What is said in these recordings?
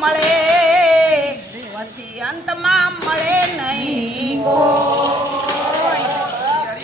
મળે પછી અંતમાં મળે નહીં કોઈ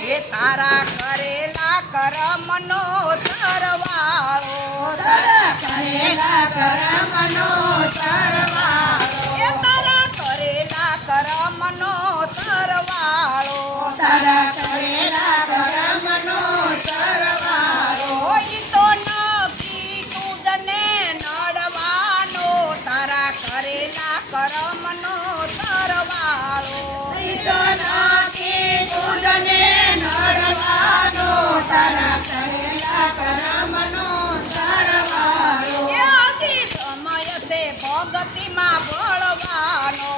એ તારા કરેલા કર્મનો સરવાળો તારા કરેલા કર્મનો સરવાળો એ તારા કરેલા કર્મનો સરવાળો તારા કરેલા કર્મનો સરવાળો કોઈ તો નક્કી તુજને નડવાનો તારા કરેલા કર્મનો સરવાળો તો નાથી તુજને નડવાનો તારા કરેલા કર્મનો સરવાળો એ હજી સમય છે ભગતિમાં બળવાનો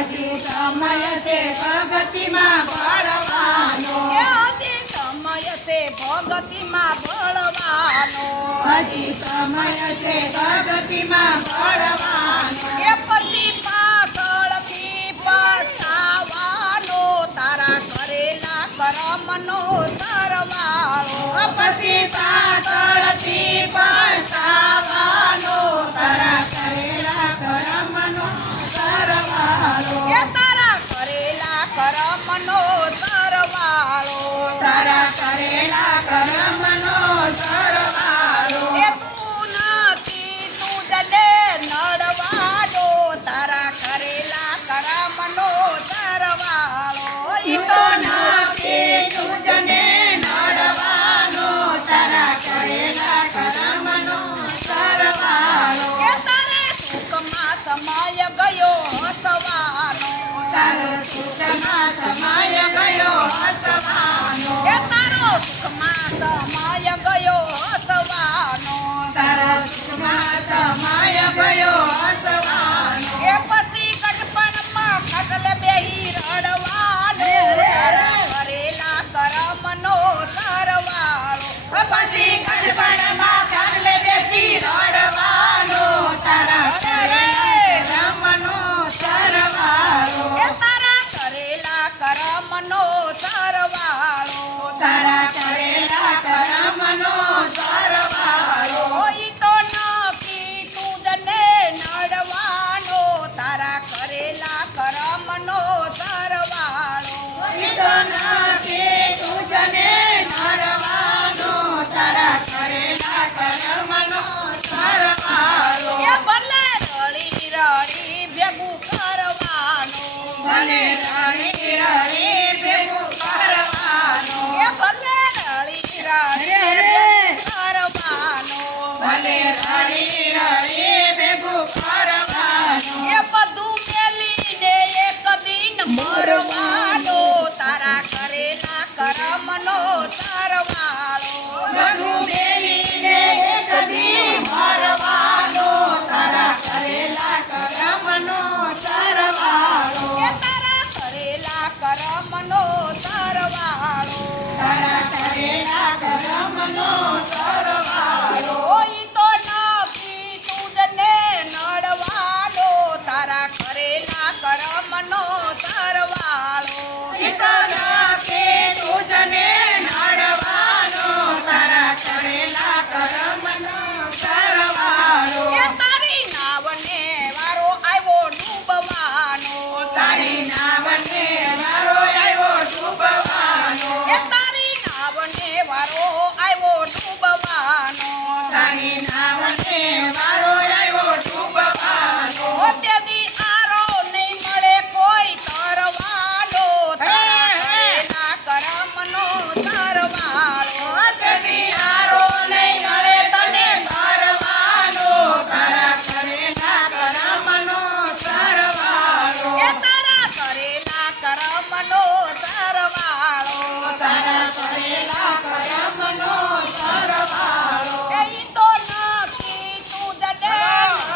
હજી સમય છે ભગતિમાં બળવાનો એ હજી સમય છે ભગતિમાં બળવાનો હજી સમય છે ભગતિમાં બળવાનો એ પછી પાછળથી પછતાવાનો તારા કરેલા કર્મનો સરવાળો પછી પાછળથી પછતાવાનો તારા કરેલા કર્મનો સરવાળો એ તારા કરેલા કર્મનો સરવાળો તારા કરેલા કર્મનો સરવાળો એ તું નથી તુજને નડવાનો તારા કરેલા કર્મનો સરવાળો ઈ તો નથી તુજને નડવાનો તારા કરેલા કર્મનો સરવાળો એ તારે સુખમાં સમય ગયો હસવાનો તારો સુખમાં સમય ગયો હસવાનો એ તારો સુખમાં સમય ગયો હસવાનો તારા સુખમાં સમય ગયો હસવાનો એ પછી કટપણમાં ખટલે બેહી રડવાનો તારા કરેલા કર્મનો સરવાળો પછી કટપણમાં કાગલે બેસી રડવાનો તારા કરેલા કર્મનો સરવાળો એ તારા કરેલા કર્મનો સરવાળો તારા કરેલા કર્મનો સરવાળો કોઈ તો નક્કી તુજને નડવાનો તારા કરેલા કર્મનો સરવાળો ઈ તો નથી તુજને નડવાનો તારા કરેલા કર્મનો સરવાળો એ ભલે રડી રડી ભેગું કરવાનું ભલે રડી રડી ભેગું કરવાનો એ ભલે રડી રડી કરવાનું ભલે રડી રડી ભેગું કરવાનું એ બધું મેલીને એક દિન મરવાનો તારા કરેલા કર્મનો સરવાળો બધું મેલીને એક દી મરવાનો તારા કરેલા કર્મનો સરવાળો એ તારા કરેલા કર્મનો સરવાળો તારા કરેલા કર્મનો સરવાળો કોઈ તો નક્કી તુજને નડવાનો તારા કરેલા કર્મનો સરવાળો ઈતના કે તુજને નડવાનો તારા કરેલા કર્મનો સરવાળો એ તારી નાવને વારો આવ્યો ડૂબવાનો તારી નાવને મારો આવ્યો ડૂબવાનો એ તારી નાવને વારો આવ્યો ડૂબવાનો તારી નાવને મારો આવ્યો ડૂબવાનો તેથી આરો નહીં મળે કોઈ તરવાનો તારા કરેલા કર્મનો સરવાળો તને આરો નહીં મળે તને કરવાનો તારા કરેલા કર્મનો સરવાળો એ તારા કરેલા કર્મનો સરવાળો તારા કરેલા કર્મનો સરવાળો એ ઈ તો નક્કી તુજને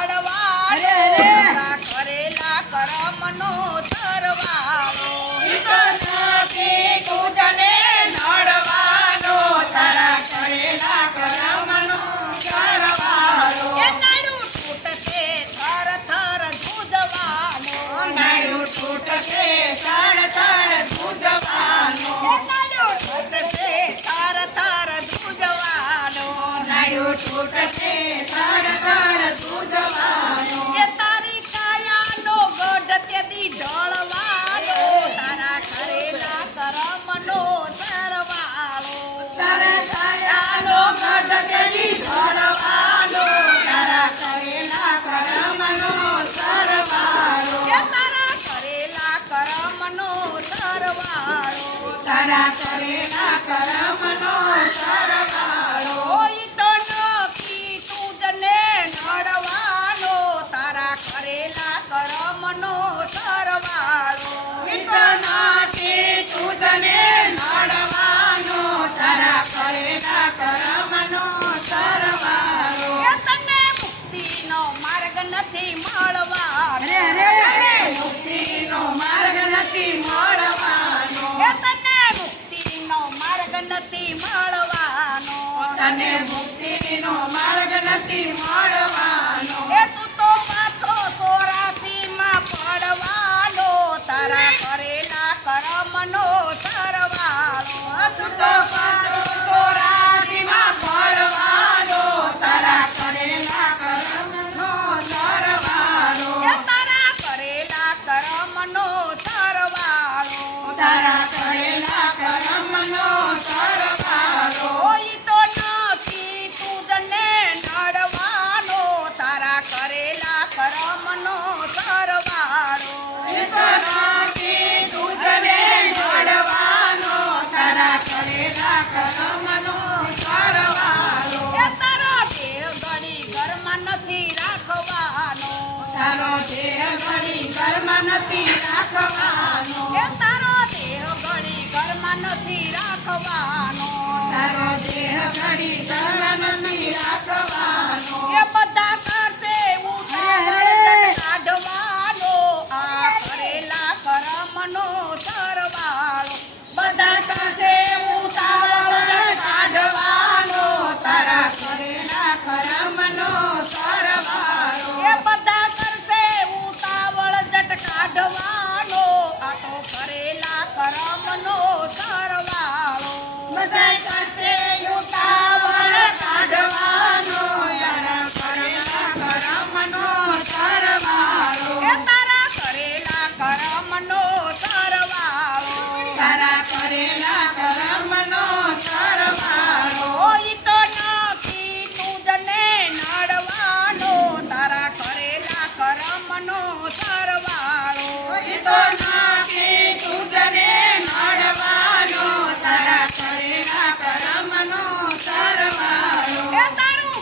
નડવાનો તારા કરેલા કર્મનો સરવાળો નથી તુજને નડવાનો તારા કરેલા કર્મનો સરવાળો એ નડું તૂટશે થર થર ધ્રુજવાનો નાડું તૂટશે તણ તણ ધ્રુજવાનો એ નડું તૂટશે થર થર ધ્રુજવાનો નાડું તૂટશે તણ તણ ધ્રુજવાનો એ તારી તને મુક્તિનો માર્ગ નથી મળવાનો. એ તું તો પાછો 84માં પડવાનો તારા કરેલા કર્મનો સરવાળો. તું તો પાછો 84માં પડવાનો તારા કરેલા કર્મનો સરવાળો. એ તારા કરેલા કર્મનો સરવાળો. તારા કરેલા કર્મનો સરવાળો. કોઈ તો નથી તુજને નડવાનો તારા કરેલા કર્મનો સરવાળો. એ તો નથી તુજને નડવાનો તારા કરેલા કર્મનો સરવાળો. એ તારો દેહ ઘડી ઘરમાં નથી રાખવાનો. તારો દેહ ઘડી ઘરમાં નથી રાખવાનો. એ તારો દેહ ઘડી ઘરમાં નથી રાખવાનો. તારો દેહ ઘડી ઘરમાં નથી રાખવાનો. એ બધા કરશે ઉતાવળ કાઢવાનો આ કરેલા કર્મનો સરવાળો. બધા કરશે ઉતાવળ કાઢવાનો તારા કરેલા કર્મનો સરવાળો. એ બધા કરશે ઉતાવળ જટ કાઢવાનો આટો કરેલા કર્મનો સરવાળો. બધા કરશે ઉતાવળ કાઢવાનો તારા કરેલા કર્મનો સરવાળો. એ તારા કરેલા કર્મનો સરવાળો. તારા કરેલા કર્મનો સરવાળો. કોઈ તો નથી તુજને નડવાનો તારા કરેલા કર્મનો સરવાળો. એ તો નથી તુજને નડવાનો તારા કરેલા કર્મનો સરવાળો. એ તારું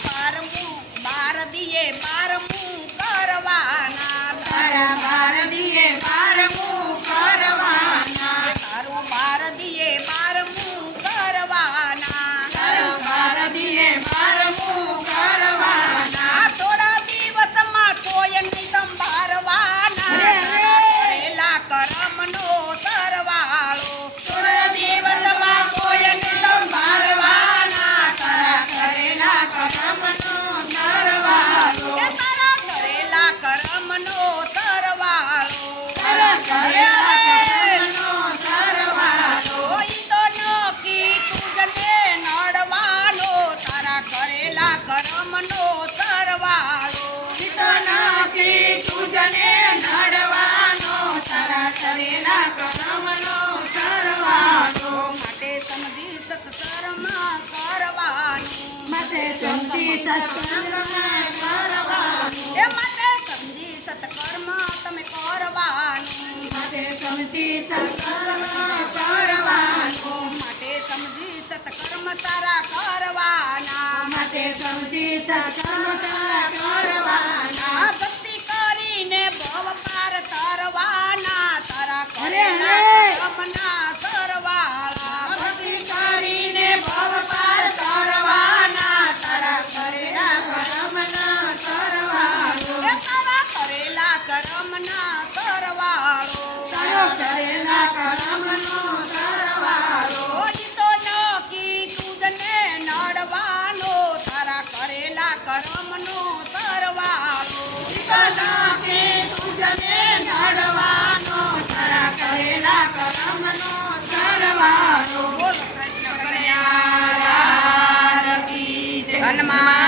12 દિયે 12મું કરવાના. તારા 12 દિયે 12મું કરવાના. તારું 12 દિયે 12મું કરવાના. તારા 12 દિયે 12મું કરવાના. આ થોડા દિવસમાં કોઈ નહીં સંભાળવાના તારા કરેલા કર્મનો સરવાળો. થોડા દિવસમાં કોઈને સંભાળવાના તારા કરેલા કર્મનો સરવાળો. એ તારા કરેલા કર્મનો સરવાળો. તારા કરેલા કર્મનો સરવાળો. કોઈ તો નક્કી તુજને નડવાનો તારા કરેલા કર્મનો સરવાળો. તો નથી તુજને નડવાનો તારા કરેલા કર્મનો સરવાળો. માટે સમજી સત્કર્મ કરવાનું. માટે સમજી સત્સંગમાં કરવાનું. એ માટે સમજી સત્કર્મ તમે કરવાનું. માટે સમજી સત્કર્મ કરવાનું. માટે સમજી સત્કર્મ તારા કરવાના. માટે સમજી સત્કર્મ કરવાના. આ ભક્તિ કરીને ભવ પાર તરવાના તારા કરેલા અરે! કર્મના સરવાળા. ભક્તિ કરીને ભવ પાર તરવાના તારા કરેલા કર્મના સરવાળો. એ તારા કરેલા કર્મના સરવાળો. તારો કરેલા કર્મનો સરવાળો. કોઈ તો નક્કી તુજને નડવાનો તારા કરેલા કર્મનો સરવાળો. કે તુજને નડવાનો તારા કરેલા કર્મનો સરવાળો. બોલો કૃષ્ણ કન્યા કી જય. હનુમાન